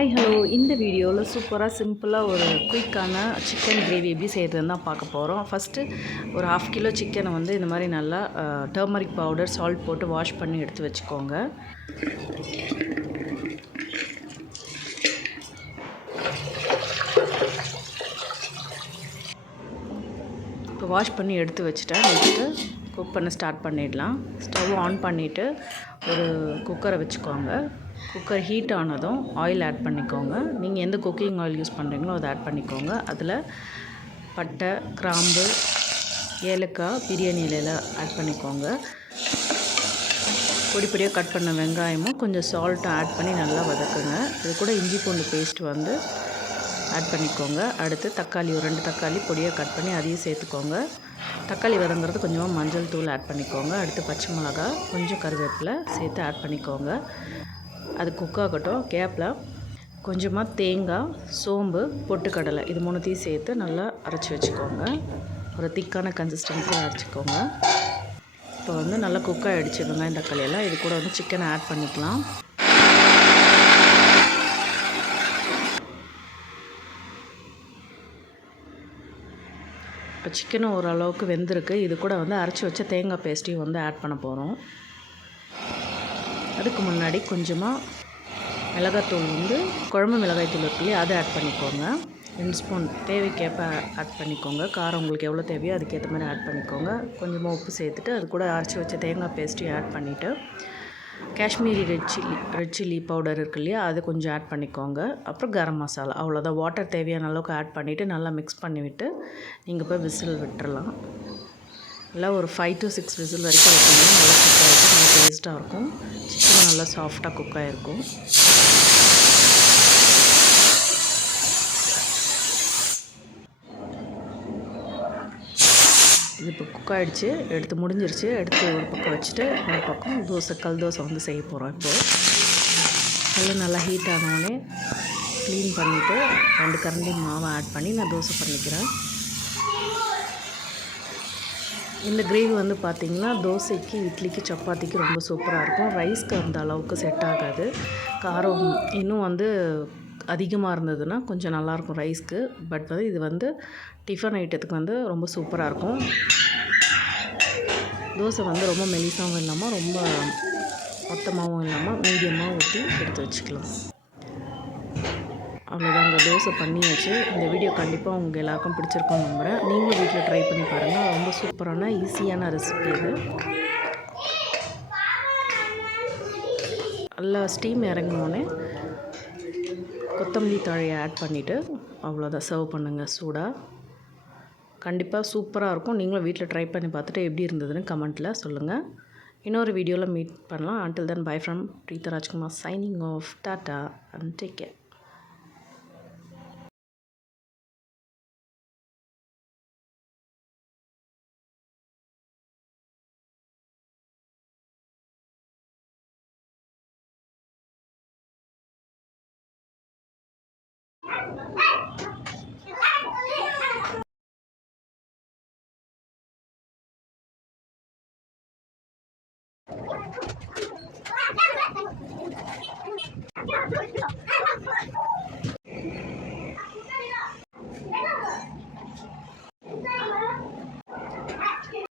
Hi hello. இந்த வீடியோவில் சூப்பராக சிம்பிளாக ஒரு குயிக்கான சிக்கன் கிரேவி எப்படி செய்கிறதுன்னு தான் பார்க்க போகிறோம். ஃபஸ்ட்டு ஒரு 1/2 கிலோ சிக்கனை வந்து இந்த மாதிரி நல்லா டர்மரிக் பவுடர் சால்ட் போட்டு வாஷ் பண்ணி எடுத்து வச்சுக்கோங்க. இப்போ வாஷ் பண்ணி எடுத்து வச்சுட்டேன். நெக்ஸ்ட்டு குக் பண்ண ஸ்டார்ட் பண்ணிடலாம். ஸ்டவ் ஆன் பண்ணிவிட்டு ஒரு குக்கரை வச்சுக்கோங்க. குக்கர் ஹீட் ஆனதும் ஆயில் ஆட் பண்ணிக்கோங்க. நீங்கள் எந்த குக்கிங் ஆயில் யூஸ் பண்ணுறீங்களோ அதை ஆட் பண்ணிக்கோங்க. அதில் பட்டை, கிராம்பு, ஏலக்காய், பிரியாணி இலையில் ஆட் பண்ணிக்கோங்க. பொடி பொடியாக கட் பண்ண வெங்காயமும் கொஞ்சம் சால்ட்டும் ஆட் பண்ணி நல்லா வதக்குங்க. இது கூட இஞ்சி பூண்டு பேஸ்ட் வந்து ஆட் பண்ணிக்கோங்க. அடுத்து தக்காளி, ஒரு 2 தக்காளி பொடியாக கட் பண்ணி அதையும் சேர்த்துக்கோங்க. தக்காளி வதங்கிறது கொஞ்சமாக மஞ்சள் தூள் ஆட் பண்ணிக்கோங்க. அடுத்து பச்சை மிளகா, கொஞ்சம் கருவேப்பிலை சேர்த்து ஆட் பண்ணிக்கோங்க. அது குக் ஆகட்டும். கேப்பில் கொஞ்சமாக தேங்காய், சோம்பு, பொட்டுக்கடலை இது 3த்தையும் சேர்த்து நல்லா அரைச்சி வச்சுக்கோங்க. ஒரு திக்கான கன்சிஸ்டன்சியில் அரைச்சிக்கோங்க. இப்போ வந்து நல்லா குக் ஆகிடுச்சு வெங்காயம் தக்காளியெல்லாம். இது கூட வந்து சிக்கனை ஆட் பண்ணிக்கலாம். இப்போ சிக்கனும் ஓரளவுக்கு வெந்திருக்கு. இது கூட வந்து அரைச்சி வச்ச தேங்காய் பேஸ்ட்டையும் வந்து ஆட் பண்ண போகிறோம். அதுக்கு முன்னாடி கொஞ்சமாக மிளகாத்தூள் வந்து குழம்பு மிளகாய்த்தூள் இருக்கு இல்லையா, அதை ஆட் பண்ணிக்கோங்க. 2 ஸ்பூன் தேவைக்கேற்ப ஆட் பண்ணிக்கோங்க. காரம் உங்களுக்கு எவ்வளோ தேவையோ அதுக்கேற்ற மாதிரி ஆட் பண்ணிக்கோங்க. கொஞ்சமாக உப்பு சேர்த்துட்டு அது கூட அரைச்சி வச்ச தேங்காய் பேஸ்ட்டையும் ஆட் பண்ணிவிட்டு காஷ்மீரி ரெட் சில்லி பவுடர் இருக்கு இல்லையா, அது கொஞ்சம் ஆட் பண்ணிக்கோங்க. அப்புறம் கரம் மசாலா, அவ்வளோதான். வாட்டர் தேவையான அளவுக்கு ஆட் பண்ணிவிட்டு நல்லா மிக்ஸ் பண்ணிவிட்டு நீங்கள் போய் விசில் விட்டுறலாம். நல்லா ஒரு 5 to 6 விசில் வரைக்கும் வைக்கணும். நல்லா குக் ஆகிருக்கும், நல்லா டேஸ்ட்டாக இருக்கும். சிக்கனும் நல்லா சாஃப்டாக குக் ஆகிருக்கும். இது இப்போ குக் ஆகிடுச்சு, எடுத்து முடிஞ்சிருச்சு. எடுத்து ஒரு பக்கம் வச்சுட்டு ஒரு பக்கம் கல் தோசை வந்து செய்ய போகிறோம். இப்போது நல்லா ஹீட் ஆனோடனே க்ளீன் பண்ணிவிட்டு 2 கரண்டி மாவை ஆட் பண்ணி நான் தோசை பண்ணிக்கிறேன். இந்த கிரேவி வந்து பார்த்திங்கன்னா தோசைக்கு, இட்லிக்கு, சப்பாத்திக்கு ரொம்ப சூப்பராக இருக்கும். ரைஸ்க்கு அந்த அளவுக்கு செட் ஆகாது. காரம் இன்னும் வந்து அதிகமாக இருந்ததுன்னா கொஞ்சம் நல்லாயிருக்கும் ரைஸ்க்கு. பட் வந்து இது வந்து டிஃபன் ஐட்டத்துக்கு வந்து ரொம்ப சூப்பராக இருக்கும். தோசை வந்து ரொம்ப மெலிசாகவும் இல்லாமல் ரொம்ப மொத்தமாகவும் இல்லாமல் மீடியமாக ஊற்றி எடுத்து வச்சுக்கலாம். அவ்வளோதாங்க, தோசை பண்ணியாச்சு. இந்த வீடியோ கண்டிப்பாக உங்கள் எல்லாருக்கும் பிடிச்சிருக்கும்னு நம்புகிறேன். நீங்களும் வீட்டில் ட்ரை பண்ணி பாருங்கள். ரொம்ப சூப்பரான ஈஸியான ரெசிபி இது. நல்லா ஸ்டீம் இறங்கினோடனே கொத்தமல்லி தழையை ஆட் பண்ணிவிட்டு அவ்வளோதான், சர்வ் பண்ணுங்கள் சூடாக. கண்டிப்பாக சூப்பராக இருக்கும். நீங்களும் வீட்டில் ட்ரை பண்ணி பார்த்துட்டு எப்படி இருந்ததுன்னு கமெண்ட்டில் சொல்லுங்கள். இன்னொரு வீடியோவில் மீட் பண்ணலாம். until then, bye from Preetha Rajkumar signing off. Tata and take care.